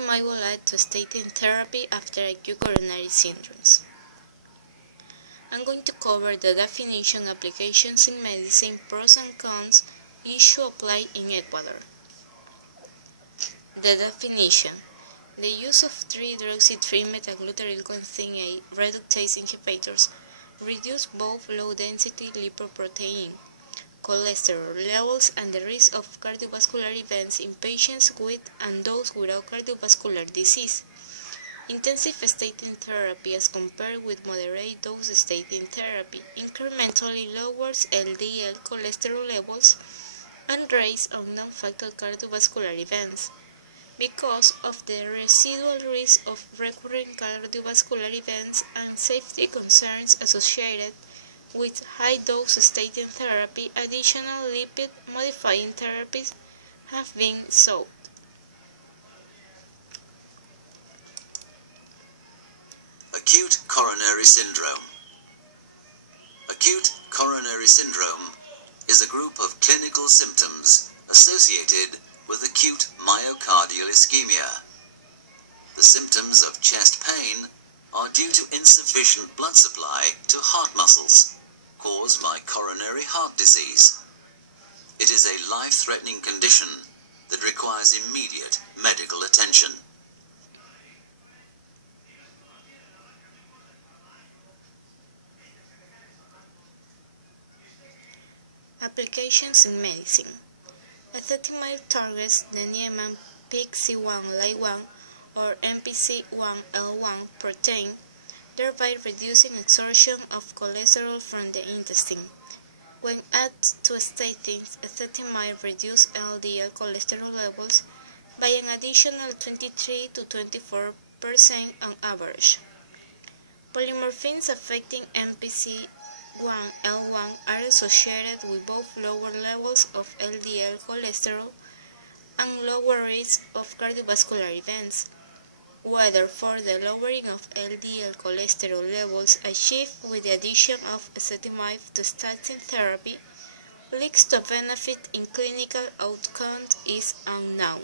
Ezetimibe led to statin therapy after acute coronary syndromes. I'm going to cover the definition, applications in medicine, pros and cons, issue applied in Ecuador. The definition. The use of 3-deoxy-3-methylglutaryl-guanine A reductase inhibitors reduce both low-density lipoprotein, cholesterol levels, and the risk of cardiovascular events in patients with and those without cardiovascular disease. Intensive statin therapy, as compared with moderate dose statin therapy, incrementally lowers LDL cholesterol levels and rates of non-fatal cardiovascular events. Because of the residual risk of recurrent cardiovascular events and safety concerns associated with high-dose statin therapy, additional lipid-modifying therapies have been sought. Acute coronary syndrome. Acute coronary syndrome is a group of clinical symptoms associated with acute myocardial ischemia. The symptoms of chest pain are due to insufficient blood supply to heart muscles, caused by coronary heart disease. It is a life-threatening condition that requires immediate medical attention. Applications in medicine. Ezetimibe targets the Niemann PIC-C1-LY1 or MPC1L1 protein, thereby reducing absorption of cholesterol from the intestine. When added to statins, ezetimibe reduces LDL cholesterol levels by an additional 23 to 24% on average. Polymorphins affecting MPC1L1 are associated with both lower levels of LDL cholesterol and lower risk of cardiovascular events. Whether for the lowering of LDL cholesterol levels achieved with the addition of ezetimibe to statin therapy leads to benefit in clinical outcomes is unknown.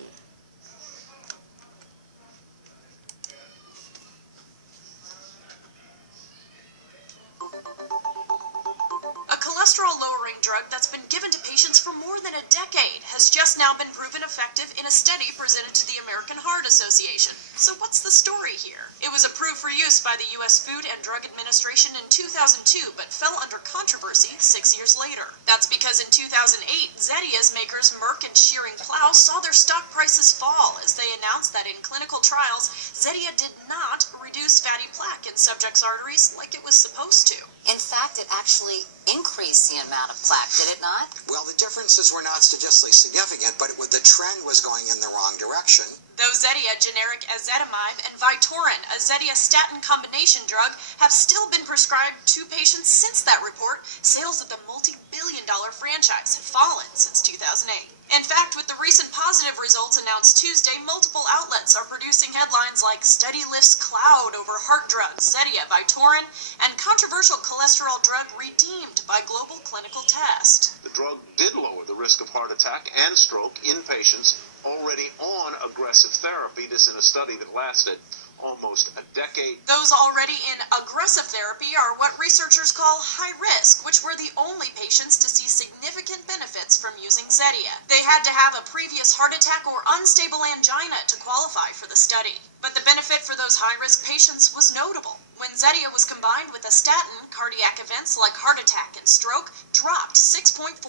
Cholesterol-lowering drug that's been given to patients for more than a decade has just now been proven effective in a study presented to the American Heart Association. So what's the story here? It was approved for use by the U.S. Food and Drug Administration in 2002, but fell under controversy 6 years later. That's because in 2008, Zetia's makers Merck and Schering-Plough saw their stock prices fall as they announced that in clinical trials, Zetia did not reduce fatty plaque in subjects' arteries like it was supposed to. In fact, it actually increased the amount of plaque, did it not? Well, the differences were not statistically significant, but the trend was going in the wrong direction. Though Zetia generic Ezetimibe and Vytorin, a Zetia-statin combination drug, have still been prescribed to patients since that report, sales of the multi-billion-dollar franchise have fallen since 2008. In fact, with the recent positive results announced Tuesday, multiple outlets are producing headlines like "Study Lifts Cloud over Heart Drugs, Zetia, Vytorin," and "Controversial Cholesterol Drug Redeemed by Global Clinical Test." The drug did lower the risk of heart attack and stroke in patients already on aggressive therapy. This in a study that lasted almost a decade. Those already in aggressive therapy are what researchers call high risk, which were the only patients to see significant benefits from using Zetia. They had to have a previous heart attack or unstable angina to qualify for the study. But the benefit for those high-risk patients was notable. When Zetia was combined with a statin, cardiac events like heart attack and stroke dropped 6.4%,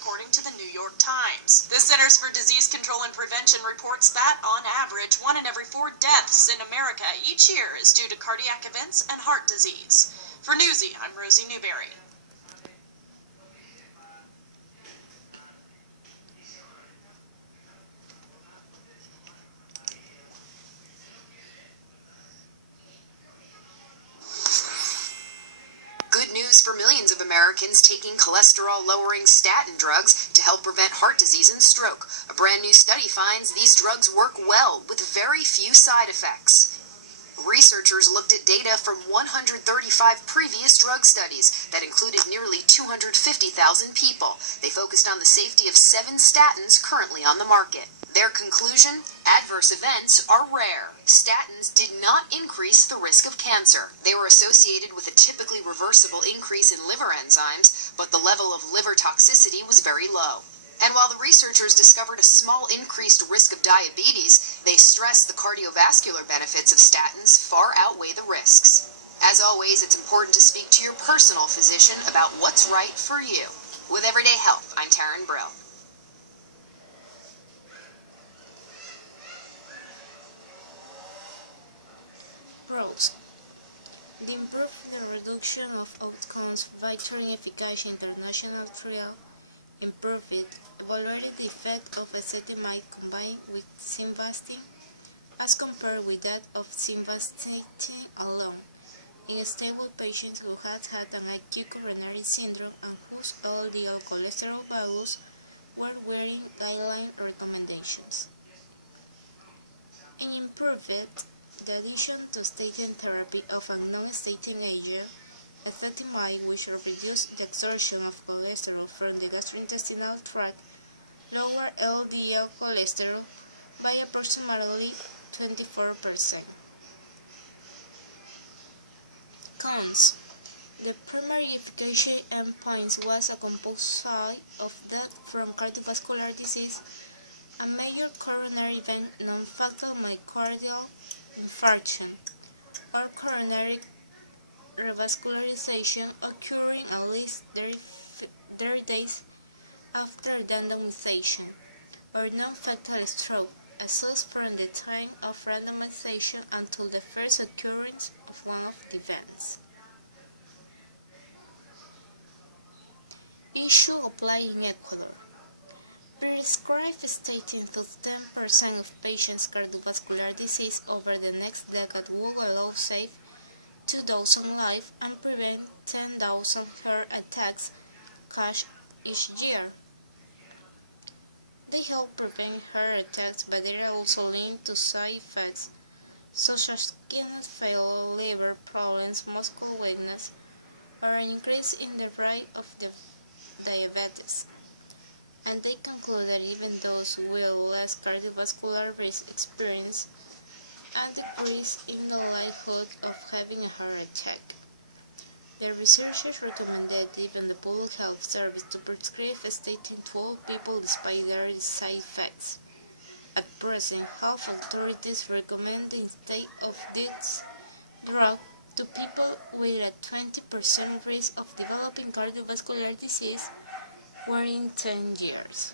according to the New York Times. The Centers for Disease Control and Prevention reports that, on average, 1 in every 4 deaths in America each year is due to cardiac events and heart disease. For Newsy, I'm Rosie Newberry. For millions of Americans taking cholesterol-lowering statin drugs to help prevent heart disease and stroke. A brand new study finds these drugs work well with very few side effects. Researchers looked at data from 135 previous drug studies that included nearly 250,000 people. They focused on the safety of 7 statins currently on the market. Their conclusion? Adverse events are rare. Statins did not increase the risk of cancer. They were associated with a typically reversible increase in liver enzymes, but the level of liver toxicity was very low. And while the researchers discovered a small increased risk of diabetes, they stressed the cardiovascular benefits of statins far outweigh the risks. As always, it's important to speak to your personal physician about what's right for you. With Everyday Health, I'm Taryn Brill. Pros. The improved reduction of outcomes featuring efficacia international trial improved evaluating the effect of ezetimibe combined with simvastatin as compared with that of simvastatin alone in stable patients who had had an acute coronary syndrome and whose LDL cholesterol values were within guideline recommendations. And improved the addition to statin therapy of a non-statin agent, ezetimibe, which reduced the absorption of cholesterol from the gastrointestinal tract, lowered LDL cholesterol by approximately 24%. Cons. The primary efficacy endpoint was a composite of death from cardiovascular disease, a major coronary event, non-fatal myocardial infarction, or coronary revascularization occurring at least 30 days after randomization, or non-fatal stroke, assessed from the time of randomization until the first occurrence of one of the events. Issue applied in Ecuador. Prescribe statin to 10% of patients' cardiovascular disease over the next decade will allow save 2,000 lives and prevent 10,000 heart attacks cash each year. They help prevent heart attacks, but they are also linked to side effects such as kidney failure, liver problems, muscle weakness, or an increase in the rate of diabetes. And they conclude that even those with less cardiovascular risk experience a decrease in the likelihood of having a heart attack. The researchers recommended even the Public Health Service to prescribe statin to all people despite their side effects. At present, health authorities recommend the intake of this drug to people with a 20% risk of developing cardiovascular disease within 10 years.